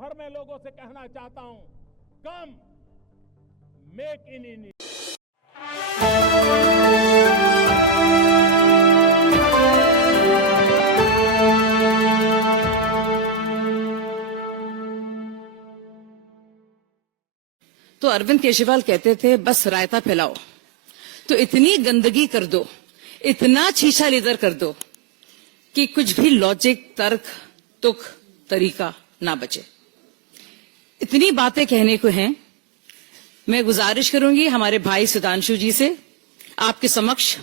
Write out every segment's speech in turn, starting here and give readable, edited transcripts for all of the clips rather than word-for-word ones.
भर में लोगों से कहना चाहता हूं, कम मेक इन इंडिया। तो अरविंद केजरीवाल कहते थे बस रायता फैलाओ, तो इतनी गंदगी कर दो, इतना छीछा लेदर कर दो कि कुछ भी लॉजिक, तर्क, तुक, तरीका ना बचे। इतनी बातें कहने को हैं। मैं गुजारिश करूंगी हमारे भाई सुधांशु जी से, आपके समक्ष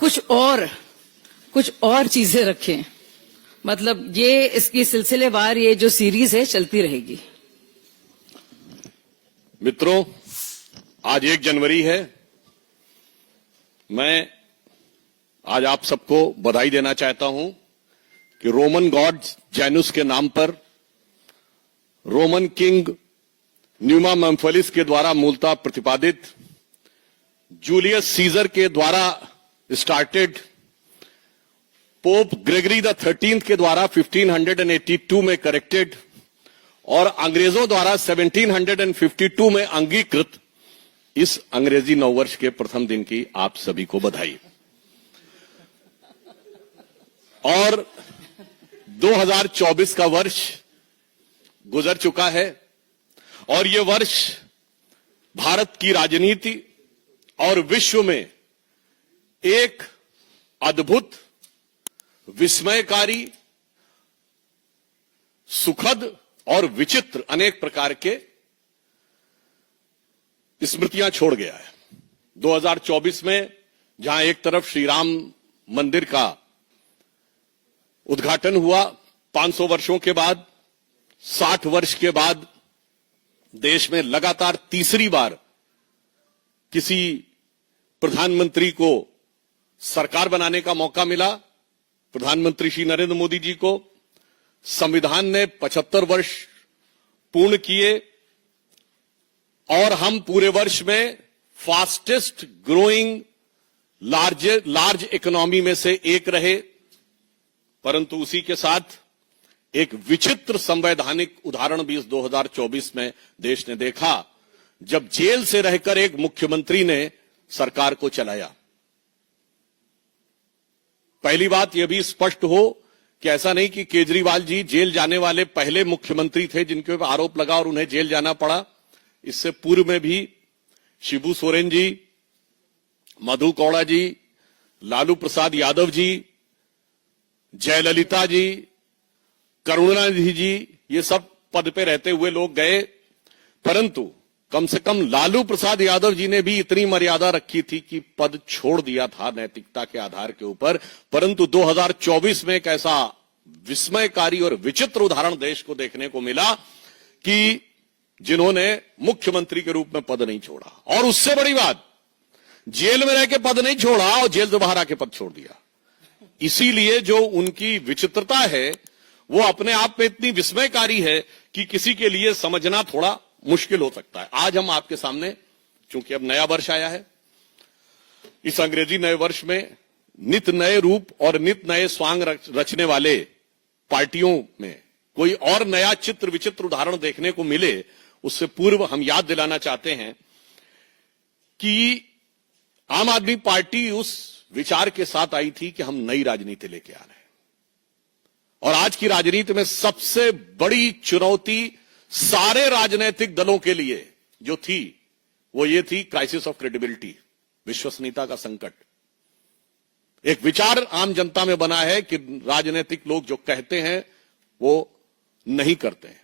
कुछ और चीजें रखें। मतलब ये इसकी सिलसिलेवार ये जो सीरीज है चलती रहेगी। मित्रों, आज 1 जनवरी है। मैं आज आप सबको बधाई देना चाहता हूं कि रोमन गॉड जैनुस के नाम पर रोमन किंग न्यूमा मेम्फिलिस के द्वारा मूलतः प्रतिपादित, जूलियस सीजर के द्वारा started, pope Gregory the 13th के द्वारा 1582 में करेक्टेड और अंग्रेजों द्वारा 1752 में अंगीकृत इस अंग्रेजी नववर्ष के प्रथम दिन की आप सभी को बधाई। और 2024 का वर्ष गुजर चुका है और ये वर्ष भारत की राजनीति और विश्व में एक अद्भुत, विस्मयकारी, सुखद और विचित्र अनेक प्रकार के स्मृतियां छोड़ गया है। 2024 में जहां एक तरफ श्री राम मंदिर का उद्घाटन हुआ 500 वर्षों के बाद, 60 वर्ष के बाद देश में लगातार तीसरी बार किसी प्रधानमंत्री को सरकार बनाने का मौका मिला। प्रधानमंत्री श्री नरेंद्र मोदी जी को संविधान ने 75 वर्ष पूर्ण किए और हम पूरे वर्ष में फास्टेस्ट ग्रोइंग लार्ज इकोनॉमी में से एक रहे। परंतु उसी के साथ एक विचित्र संवैधानिक उदाहरण भी इस 2024 में देश ने देखा, जब जेल से रहकर एक मुख्यमंत्री ने सरकार को चलाया। पहली बात यह भी स्पष्ट हो कि ऐसा नहीं कि केजरीवाल जी जेल जाने वाले पहले मुख्यमंत्री थे जिनके ऊपर आरोप लगा और उन्हें जेल जाना पड़ा। इससे पूर्व में भी शिबू सोरेन जी, मधु कौड़ा जी, लालू प्रसाद यादव जी, जयललिता जी, करुणानिधि जी, ये सब पद पे रहते हुए लोग गए। परंतु कम से कम लालू प्रसाद यादव जी ने भी इतनी मर्यादा रखी थी कि पद छोड़ दिया था नैतिकता के आधार के ऊपर। परंतु 2024 में एक ऐसा विस्मयकारी और विचित्र उदाहरण देश को देखने को मिला कि जिन्होंने मुख्यमंत्री के रूप में पद नहीं छोड़ा, और उससे बड़ी बात, जेल में रह के पद नहीं छोड़ा और जेल से बाहर आके पद छोड़ दिया। इसीलिए जो उनकी विचित्रता है वो अपने आप में इतनी विस्मयकारी है कि किसी के लिए समझना थोड़ा मुश्किल हो सकता है। आज हम आपके सामने, चूंकि अब नया वर्ष आया है, इस अंग्रेजी नए वर्ष में नित नए रूप और नित नए स्वांग रचने वाले पार्टियों में कोई और नया चित्र विचित्र उदाहरण देखने को मिले, उससे पूर्व हम याद दिलाना चाहते हैं कि आम आदमी पार्टी उस विचार के साथ आई थी कि हम नई राजनीति लेके आ रहे हैं। और आज की राजनीति में सबसे बड़ी चुनौती सारे राजनीतिक दलों के लिए जो थी वो ये थी क्राइसिस ऑफ क्रेडिबिलिटी, विश्वसनीयता का संकट। एक विचार आम जनता में बना है कि राजनीतिक लोग जो कहते हैं वो नहीं करते हैं।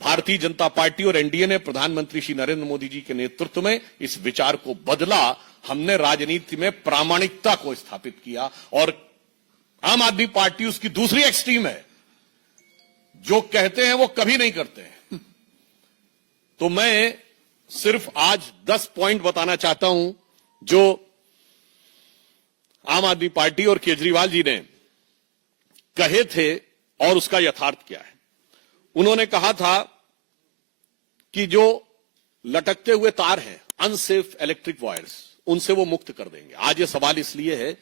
भारतीय जनता पार्टी और एनडीए ने प्रधानमंत्री श्री नरेंद्र मोदी जी के नेतृत्व में इस विचार को बदला। हमने राजनीति में प्रामाणिकता को स्थापित किया और आम आदमी पार्टी उसकी दूसरी एक्सट्रीम है, जो कहते हैं वो कभी नहीं करते हैं। तो मैं सिर्फ आज 10 पॉइंट बताना चाहता हूं जो आम आदमी पार्टी और केजरीवाल जी ने कहे थे और उसका यथार्थ क्या है। उन्होंने कहा था कि जो लटकते हुए तार हैं, अनसेफ इलेक्ट्रिक वायर्स, उनसे वो मुक्त कर देंगे। आज ये सवाल इसलिए है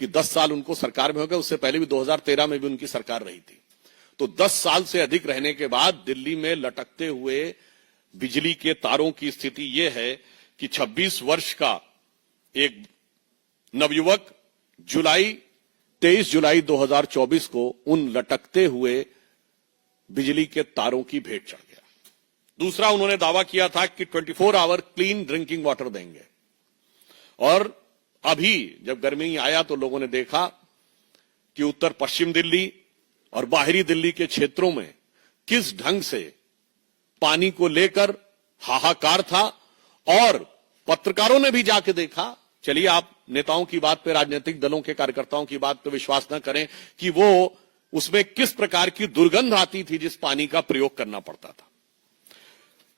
कि 10 साल उनको सरकार में हो गए, उससे पहले भी 2013 में भी उनकी सरकार रही थी। तो 10 साल से अधिक रहने के बाद दिल्ली में लटकते हुए बिजली के तारों की स्थिति यह है कि 26 वर्ष का एक नवयुवक 23 जुलाई 2024 को उन लटकते हुए बिजली के तारों की भेंट चढ़ गया। दूसरा, उन्होंने दावा किया था कि 24 आवर क्लीन ड्रिंकिंग वाटर देंगे, और अभी जब गर्मी आया तो लोगों ने देखा कि उत्तर पश्चिम दिल्ली और बाहरी दिल्ली के क्षेत्रों में किस ढंग से पानी को लेकर हाहाकार था। और पत्रकारों ने भी जाके देखा, चलिए आप नेताओं की बात पे, राजनीतिक दलों के कार्यकर्ताओं की बात पे विश्वास न करें कि वो उसमें किस प्रकार की दुर्गंध आती थी जिस पानी का प्रयोग करना पड़ता था।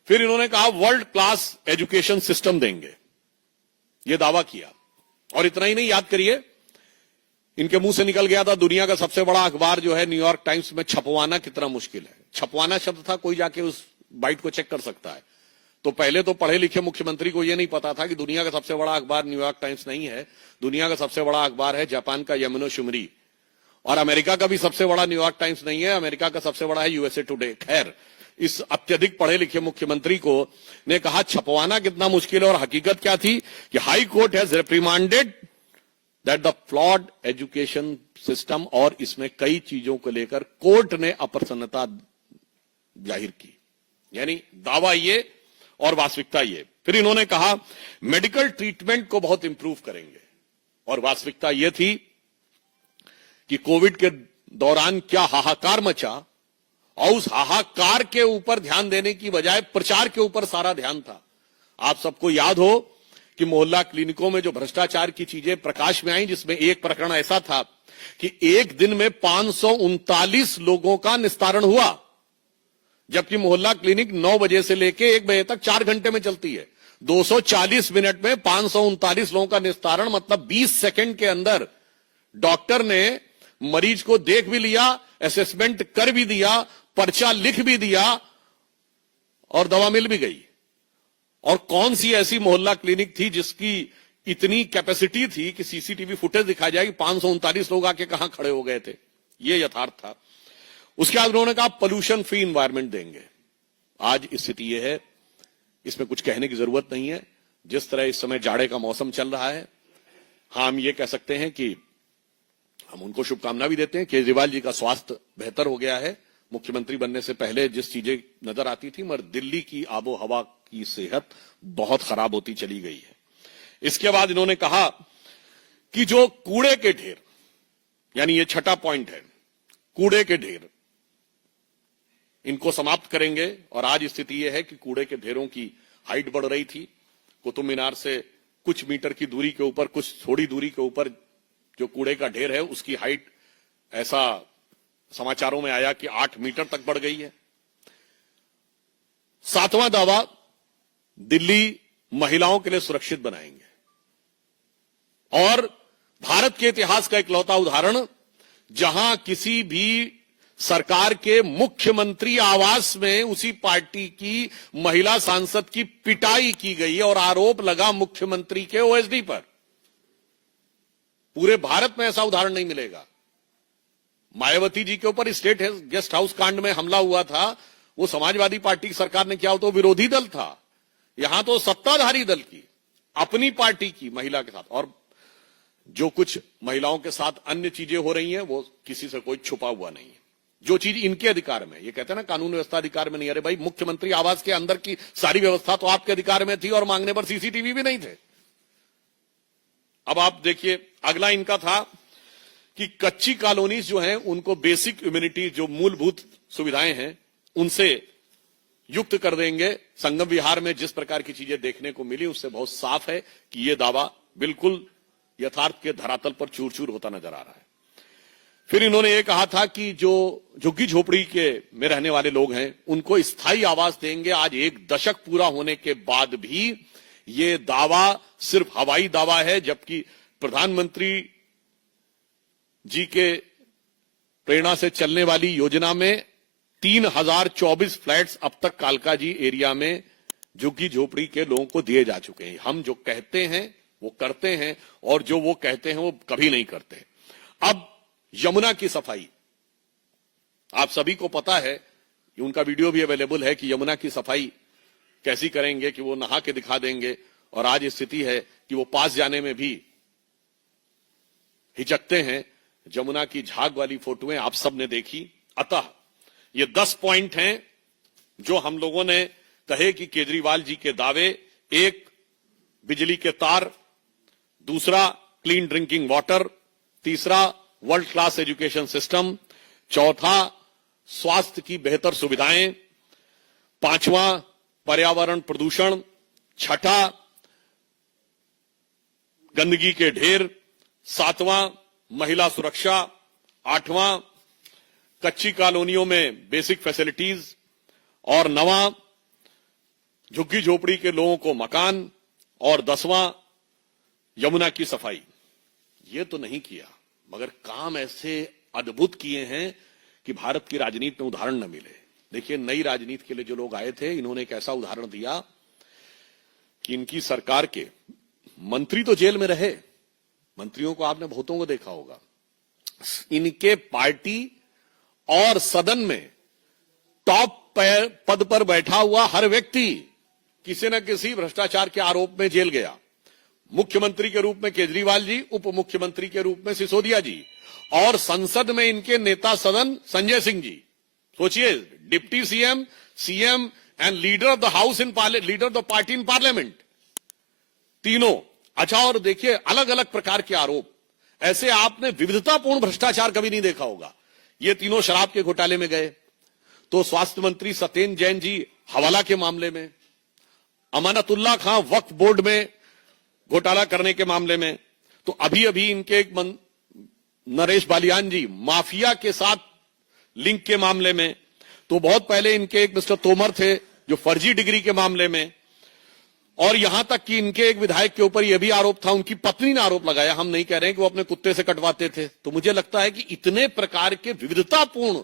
फिर इन्होंने कहा वर्ल्ड क्लास एजुकेशन सिस्टम देंगे, यह दावा किया। और इतना ही नहीं, याद करिए, इनके मुंह से निकल गया था दुनिया का सबसे बड़ा अखबार जो है न्यूयॉर्क टाइम्स में छपवाना कितना मुश्किल है। छपवाना शब्द था, कोई जाके उस बाइट को चेक कर सकता है। तो पहले तो पढ़े लिखे मुख्यमंत्री को यह नहीं पता था कि दुनिया का सबसे बड़ा अखबार न्यूयॉर्क टाइम्स नहीं है, दुनिया का सबसे बड़ा अखबार है जापान का यमुनो शुमरी, और अमेरिका का भी सबसे बड़ा न्यूयॉर्क टाइम्स नहीं है, अमेरिका का सबसे बड़ा है यूएसए टुडे। खैर, इस अत्यधिक पढ़े लिखे मुख्यमंत्री को ने कहा छपवाना कितना मुश्किल है, और हकीकत क्या थी कि high court has reprimanded that the flawed education system, और इसमें कई चीजों को लेकर कोर्ट ने अप्रसन्नता जाहिर की। यानी दावा ये और वास्तविकता ये। फिर इन्होंने कहा मेडिकल ट्रीटमेंट को बहुत इंप्रूव करेंगे, और वास्तविकता यह थी कि कोविड के दौरान क्या हाहाकार मचा, और उस हाहाकार के ऊपर ध्यान देने की बजाय प्रचार के ऊपर सारा ध्यान था। आप सबको याद हो कि मोहल्ला क्लिनिकों में जो भ्रष्टाचार की चीजें प्रकाश में आई, जिसमें एक प्रकरण ऐसा था कि एक दिन में 539 लोगों का निस्तारण हुआ, जबकि मोहल्ला क्लिनिक 9 बजे से लेके 1 बजे तक 4 घंटे में चलती है। 240 मिनट में 539 लोगों का निस्तारण, मतलब 20 सेकंड के अंदर डॉक्टर ने मरीज को देख भी लिया, असेसमेंट कर भी दिया, पर्चा लिख भी दिया, और दवा मिल भी गई। और कौन सी ऐसी मोहल्ला क्लिनिक थी जिसकी इतनी कैपेसिटी थी कि सीसीटीवी फुटेज दिखाई जाएगी 539 लोग आके कहां खड़े हो गए थे। यह यथार्थ था। उसके बाद उन्होंने कहा पोल्यूशन फ्री एनवायरनमेंट देंगे। आज स्थिति यह है, इसमें कुछ कहने की जरूरत नहीं है। जिस तरह इस समय जाड़े का मौसम चल रहा है, हाँ, हम ये कह सकते हैं कि हम उनको शुभकामना भी देते हैं। केजरीवाल जी का स्वास्थ्य बेहतर हो गया है। मुख्यमंत्री बनने से पहले जिस चीजें नजर आती थी, मगर दिल्ली की आबो हवा की सेहत बहुत खराब होती चली गई है। इसके बाद इन्होंने कहा कि जो कूड़े के ढेर, यानी ये छठा पॉइंट है, कूड़े के ढेर, इनको समाप्त करेंगे। और आज स्थिति यह है कि कूड़े के ढेरों की हाइट बढ़ रही थी। कुतुब मीनार से कुछ मीटर की दूरी के ऊपर, कुछ थोड़ी दूरी के ऊपर जो कूड़े का ढेर है, उसकी हाइट ऐसा समाचारों में आया कि 8 मीटर तक बढ़ गई है। 7वां दावा, दिल्ली महिलाओं के लिए सुरक्षित बनाएंगे। और भारत के इतिहास का इकलौता उदाहरण, जहां किसी भी सरकार के मुख्यमंत्री आवास में उसी पार्टी की महिला सांसद की पिटाई की गई और आरोप लगा मुख्यमंत्री के ओएसडी पर। पूरे भारत में ऐसा उदाहरण नहीं मिलेगा। मायावती जी के ऊपर स्टेट गेस्ट हाउस कांड में हमला हुआ था, वो समाजवादी पार्टी की सरकार ने किया हो तो विरोधी दल था। यहां तो सत्ताधारी दल की, अपनी पार्टी की महिला के साथ। और जो कुछ महिलाओं के साथ अन्य चीजें हो रही हैं, वो किसी से कोई छुपा हुआ नहीं है। जो चीज इनके अधिकार में, ये कहते हैं ना कानून व्यवस्था अधिकार में नहीं। अरे भाई, मुख्यमंत्री आवास के अंदर की सारी व्यवस्था तो आपके अधिकार में थी, और मांगने पर सीसीटीवी भी नहीं थे। अब आप देखिए, अगला इनका था कि कच्ची कॉलोनीज जो हैं, उनको बेसिक इम्यूनिटी, जो मूलभूत सुविधाएं हैं, उनसे युक्त कर देंगे। संगम विहार में जिस प्रकार की चीजें देखने को मिली, उससे बहुत साफ है कि यह दावा बिल्कुल यथार्थ के धरातल पर चूर चूर होता नजर आ रहा है। फिर इन्होंने ये कहा था कि जो झुग्गी झोपड़ी के में रहने वाले लोग हैं, उनको स्थायी आवास देंगे। आज 1 दशक पूरा होने के बाद भी ये दावा सिर्फ हवाई दावा है, जबकि प्रधानमंत्री जी के प्रेरणा से चलने वाली योजना में 3024 फ्लैट्स अब तक कालका जी एरिया में झुग्गी झोपड़ी के लोगों को दिए जा चुके हैं। हम जो कहते हैं वो करते हैं, और जो वो कहते हैं वो कभी नहीं करते। अब यमुना की सफाई, आप सभी को पता है कि उनका वीडियो भी अवेलेबल है कि यमुना की सफाई कैसी करेंगे कि वो नहा के दिखा देंगे, और आज स्थिति है कि वो पास जाने में भी हिचकते हैं। जमुना की झाग वाली फोटोएं आप सब ने देखी। अतः ये 10 पॉइंट हैं जो हम लोगों ने कहे कि केजरीवाल जी के दावे, एक बिजली के तार, दूसरा क्लीन ड्रिंकिंग वाटर, तीसरा वर्ल्ड क्लास एजुकेशन सिस्टम, चौथा स्वास्थ्य की बेहतर सुविधाएं, पांचवा पर्यावरण प्रदूषण, छठा गंदगी के ढेर, सातवां महिला सुरक्षा, आठवां कच्ची कॉलोनियों में बेसिक फैसिलिटीज, और नवां झुग्गी झोपड़ी के लोगों को मकान, और 10वां यमुना की सफाई। ये तो नहीं किया, मगर काम ऐसे अद्भुत किए हैं कि भारत की राजनीति में उदाहरण न मिले। देखिए, नई राजनीति के लिए जो लोग आए थे, इन्होंने एक ऐसा उदाहरण दिया कि इनकी सरकार के मंत्री तो जेल में रहे, मंत्रियों को आपने बहुतों को देखा होगा, इनके पार्टी और सदन में टॉप पद पर बैठा हुआ हर व्यक्ति किसी न किसी भ्रष्टाचार के आरोप में जेल गया। मुख्यमंत्री के रूप में केजरीवाल जी, उप मुख्यमंत्री के रूप में सिसोदिया जी, और संसद में इनके नेता सदन संजय सिंह जी। सोचिए, deputy CM, CM and leader of the house in leader of the party in parliament, तीनों। अच्छा, और देखिए अलग अलग प्रकार के आरोप, ऐसे आपने विविधतापूर्ण भ्रष्टाचार कभी नहीं देखा होगा। ये तीनों शराब के घोटाले में गए, तो स्वास्थ्य मंत्री सत्येंद्र जैन जी हवाला के मामले में, अमानतुल्लाह खां वक्फ बोर्ड में घोटाला करने के मामले में, तो अभी अभी इनके एक नरेश बालियान जी माफिया के साथ लिंक के मामले में, तो बहुत पहले इनके एक मिस्टर तोमर थे जो फर्जी डिग्री के मामले में, और यहां तक कि इनके एक विधायक के ऊपर यह भी आरोप था, उनकी पत्नी ने आरोप लगाया, हम नहीं कह रहे हैं कि वो अपने कुत्ते से कटवाते थे। तो मुझे लगता है कि इतने प्रकार के विविधतापूर्ण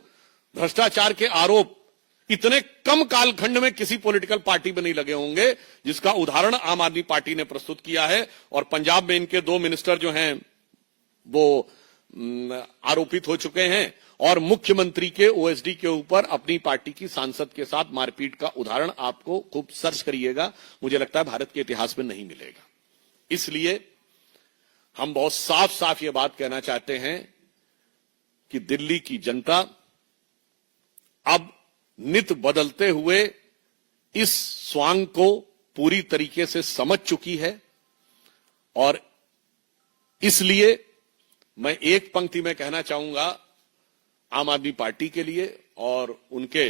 भ्रष्टाचार के आरोप इतने कम कालखंड में किसी पॉलिटिकल पार्टी में नहीं लगे होंगे, जिसका उदाहरण आम आदमी पार्टी ने प्रस्तुत किया है। और पंजाब में इनके 2 मिनिस्टर जो हैं वो आरोपित हो चुके हैं, और मुख्यमंत्री के ओएसडी के ऊपर अपनी पार्टी की सांसद के साथ मारपीट का उदाहरण आपको खूब सर्च करिएगा, मुझे लगता है भारत के इतिहास में नहीं मिलेगा। इसलिए हम बहुत साफ साफ ये बात कहना चाहते हैं कि दिल्ली की जनता अब नित बदलते हुए इस स्वांग को पूरी तरीके से समझ चुकी है, और इसलिए मैं एक पंक्ति में कहना चाहूंगा आम आदमी पार्टी के लिए और उनके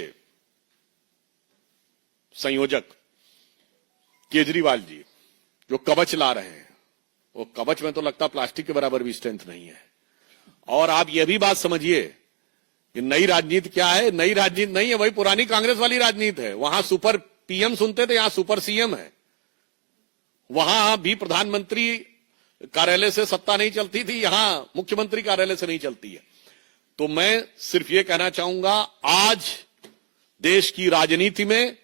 संयोजक केजरीवाल जी जो कवच ला रहे हैं, वो कवच में तो लगता प्लास्टिक के बराबर भी स्ट्रेंथ नहीं है। और आप यह भी बात समझिए कि नई राजनीति क्या है, नई राजनीति नहीं है, वही पुरानी कांग्रेस वाली राजनीति है। वहां सुपर पीएम सुनते थे, यहां सुपर सीएम है। वहां भी प्रधानमंत्री कार्यालय से सत्ता नहीं चलती थी, यहां मुख्यमंत्री कार्यालय से नहीं चलती है। तो मैं सिर्फ ये कहना चाहूंगा, आज देश की राजनीति में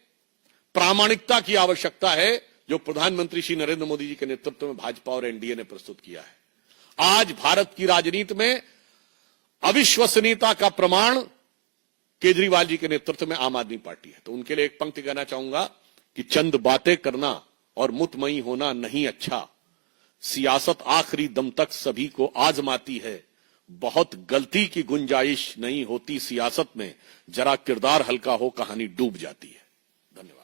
प्रामाणिकता की आवश्यकता है, जो प्रधानमंत्री श्री नरेंद्र मोदी जी के नेतृत्व में भाजपा और एनडीए ने प्रस्तुत किया है। आज भारत की राजनीति में अविश्वसनीयता का प्रमाण केजरीवाल जी के नेतृत्व में आम आदमी पार्टी है। तो उनके लिए एक पंक्ति कहना चाहूंगा कि चंद बातें करना और मुतमई होना नहीं अच्छा, सियासत आखिरी दम तक सभी को आजमाती है, बहुत गलती की गुंजाइश नहीं होती सियासत में, जरा किरदार हल्का हो कहानी डूब जाती है। धन्यवाद।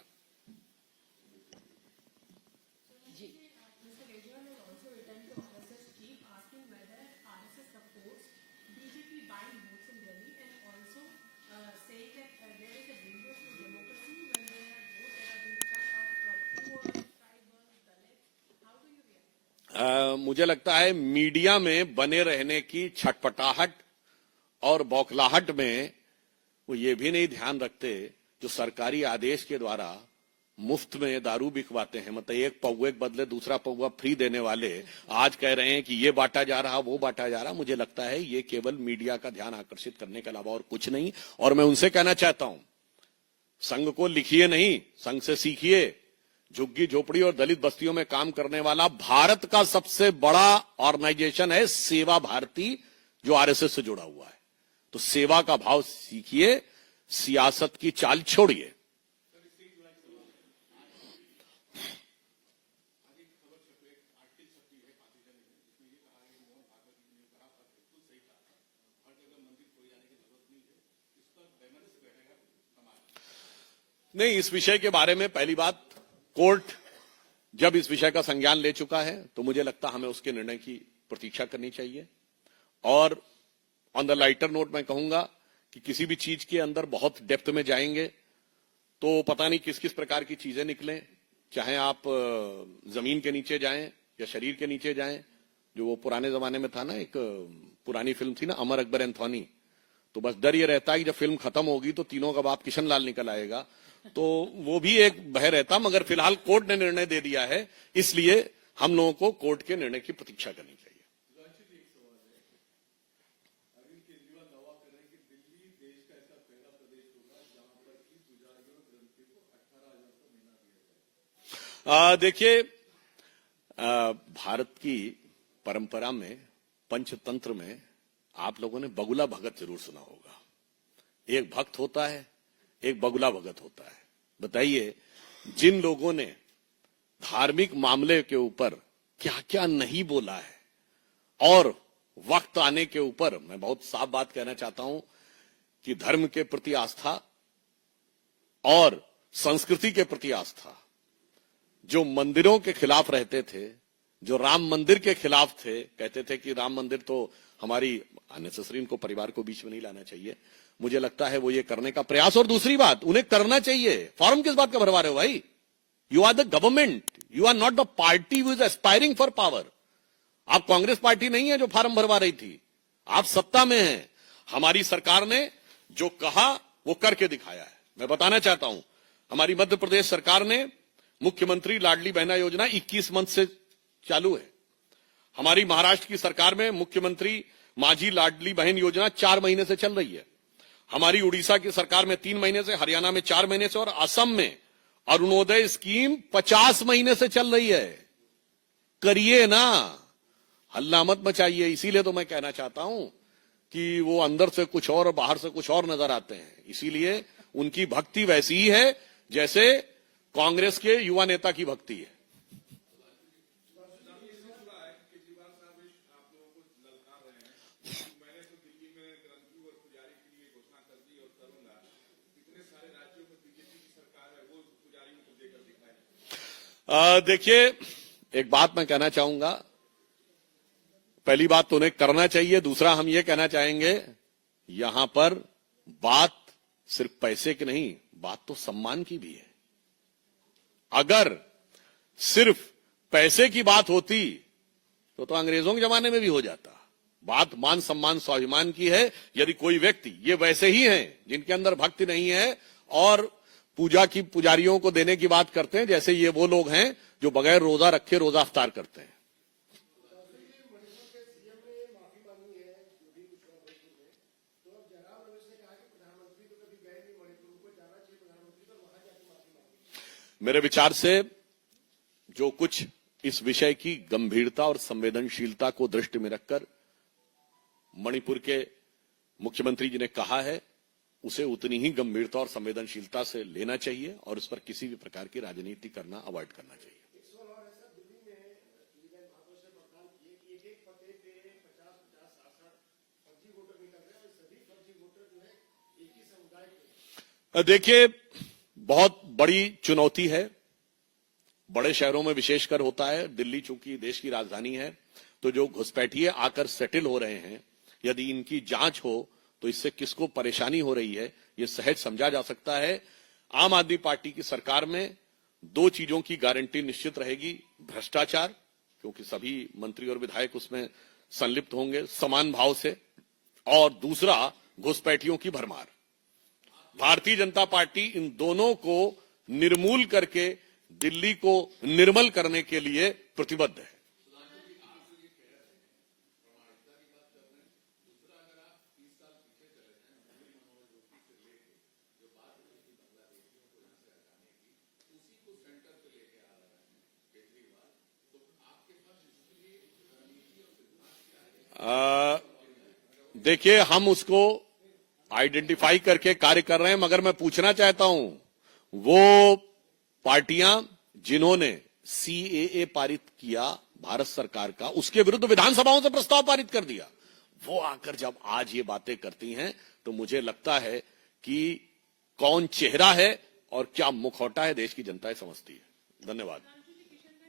मुझे लगता है मीडिया में बने रहने की छटपटाहट और बौखलाहट में वो ये भी नहीं ध्यान रखते जो सरकारी आदेश के द्वारा मुफ्त में दारू बिकवाते हैं, मतलब एक पौवे के बदले दूसरा पौवा फ्री देने वाले आज कह रहे हैं कि ये बांटा जा रहा वो बांटा जा रहा। मुझे लगता है ये केवल मीडिया का ध्यान आकर्षित करने के अलावा और कुछ नहीं। और मैं उनसे कहना चाहता हूं, संघ को लिखिए नहीं, संघ से सीखिए। झुग्गी झोपड़ी और दलित बस्तियों में काम करने वाला भारत का सबसे बड़ा ऑर्गेनाइजेशन है सेवा भारती, जो आरएसएस से जुड़ा हुआ है। तो सेवा का भाव सीखिए, सियासत की चाल छोड़िए। नहीं, इस विषय के बारे में पहली बात, कोर्ट जब इस विषय का संज्ञान ले चुका है तो मुझे लगता हमें उसके निर्णय की प्रतीक्षा करनी चाहिए। और ऑन द लाइटर नोट मैं कहूंगा कि किसी भी चीज के अंदर बहुत डेप्थ में जाएंगे तो पता नहीं किस किस प्रकार की चीजें निकलें, चाहे आप जमीन के नीचे जाएं या शरीर के नीचे जाएं। जो वो पुराने जमाने में था ना, एक पुरानी फिल्म थी ना, अमर अकबर एंथोनी, तो बस डर ये रहता है कि जब फिल्म खत्म होगी तो तीनों का बाप किशन लाल निकल आएगा, तो वो भी एक भय रहता। मगर फिलहाल कोर्ट ने निर्णय दे दिया है, इसलिए हम लोगों को कोर्ट के निर्णय की प्रतीक्षा करनी चाहिए। देखिए, भारत की परंपरा में, पंचतंत्र में आप लोगों ने बगुला भगत जरूर सुना होगा। एक भक्त होता है, एक बगुला भगत होता है। बताइए, जिन लोगों ने धार्मिक मामले के ऊपर क्या क्या नहीं बोला है, और वक्त आने के ऊपर मैं बहुत साफ बात कहना चाहता हूं कि धर्म के प्रति आस्था और संस्कृति के प्रति आस्था, जो मंदिरों के खिलाफ रहते थे, जो राम मंदिर के खिलाफ थे, कहते थे कि राम मंदिर तो हमारी अननेसेसरी, इनको परिवार को बीच में नहीं लाना चाहिए, मुझे लगता है वो ये करने का प्रयास। और दूसरी बात, उन्हें करना चाहिए। फॉर्म किस बात का भरवा रहे हो भाई? You are the government, you are not the party who is aspiring for power. आप कांग्रेस पार्टी नहीं है जो फॉर्म भरवा रही थी, आप सत्ता में हैं। हमारी सरकार ने जो कहा वो करके दिखाया है। मैं बताना चाहता हूं, हमारी मध्य प्रदेश सरकार ने मुख्यमंत्री लाडली बहना योजना 21 मंथ से चालू है। हमारी महाराष्ट्र की सरकार में मुख्यमंत्री माझी लाडली बहन योजना 4 महीने से चल रही है। हमारी उड़ीसा की सरकार में 3 महीने से, हरियाणा में 4 महीने से, और असम में अरुणोदय स्कीम 50 महीने से चल रही है। करिए ना, हल्ला मत मचाइए। इसीलिए तो मैं कहना चाहता हूं कि वो अंदर से कुछ और बाहर से कुछ और नजर आते हैं। इसीलिए उनकी भक्ति वैसी ही है जैसे कांग्रेस के युवा नेता की भक्ति है। देखिए, एक बात मैं कहना चाहूंगा। पहली बात तो उन्हें करना चाहिए। दूसरा, हम ये कहना चाहेंगे, यहां पर बात सिर्फ पैसे की नहीं, बात तो सम्मान की भी है। अगर सिर्फ पैसे की बात होती तो अंग्रेजों के जमाने में भी हो जाता। बात मान सम्मान स्वाभिमान की है। यदि कोई व्यक्ति, ये वैसे ही हैं जिनके अंदर भक्ति नहीं है और पूजा की पुजारियों को देने की बात करते हैं, जैसे ये वो लोग हैं जो बगैर रोजा रखे रोजा अफ्तार करते हैं। मेरे विचार से जो कुछ इस विषय की गंभीरता और संवेदनशीलता को दृष्टि में रखकर मणिपुर के मुख्यमंत्री जी ने कहा है, उसे उतनी ही गंभीरता और संवेदनशीलता से लेना चाहिए और उस पर किसी भी प्रकार की राजनीति करना अवॉइड करना चाहिए। देखिए, बहुत बड़ी चुनौती है। बड़े शहरों में विशेषकर होता है। दिल्ली चूंकि देश की राजधानी है, तो जो घुसपैठिए आकर सेटल हो रहे हैं, यदि इनकी जांच हो तो इससे किसको परेशानी हो रही है ये सहज समझा जा सकता है। आम आदमी पार्टी की सरकार में 2 चीजों की गारंटी निश्चित रहेगी। भ्रष्टाचार, क्योंकि सभी मंत्री और विधायक उसमें संलिप्त होंगे समान भाव से, और दूसरा घुसपैठियों की भरमार। भारतीय जनता पार्टी इन दोनों को निर्मूल करके दिल्ली को निर्मल करने के लिए प्रतिबद्ध है। देखिए, हम उसको आइडेंटिफाई करके कार्य कर रहे हैं, मगर मैं पूछना चाहता हूं, वो पार्टियां जिन्होंने सीएए पारित किया भारत सरकार का, उसके विरुद्ध विधानसभाओं से प्रस्ताव पारित कर दिया, वो आकर जब आज ये बातें करती हैं तो मुझे लगता है कि कौन चेहरा है और क्या मुखौटा है देश की जनता समझती है। धन्यवाद।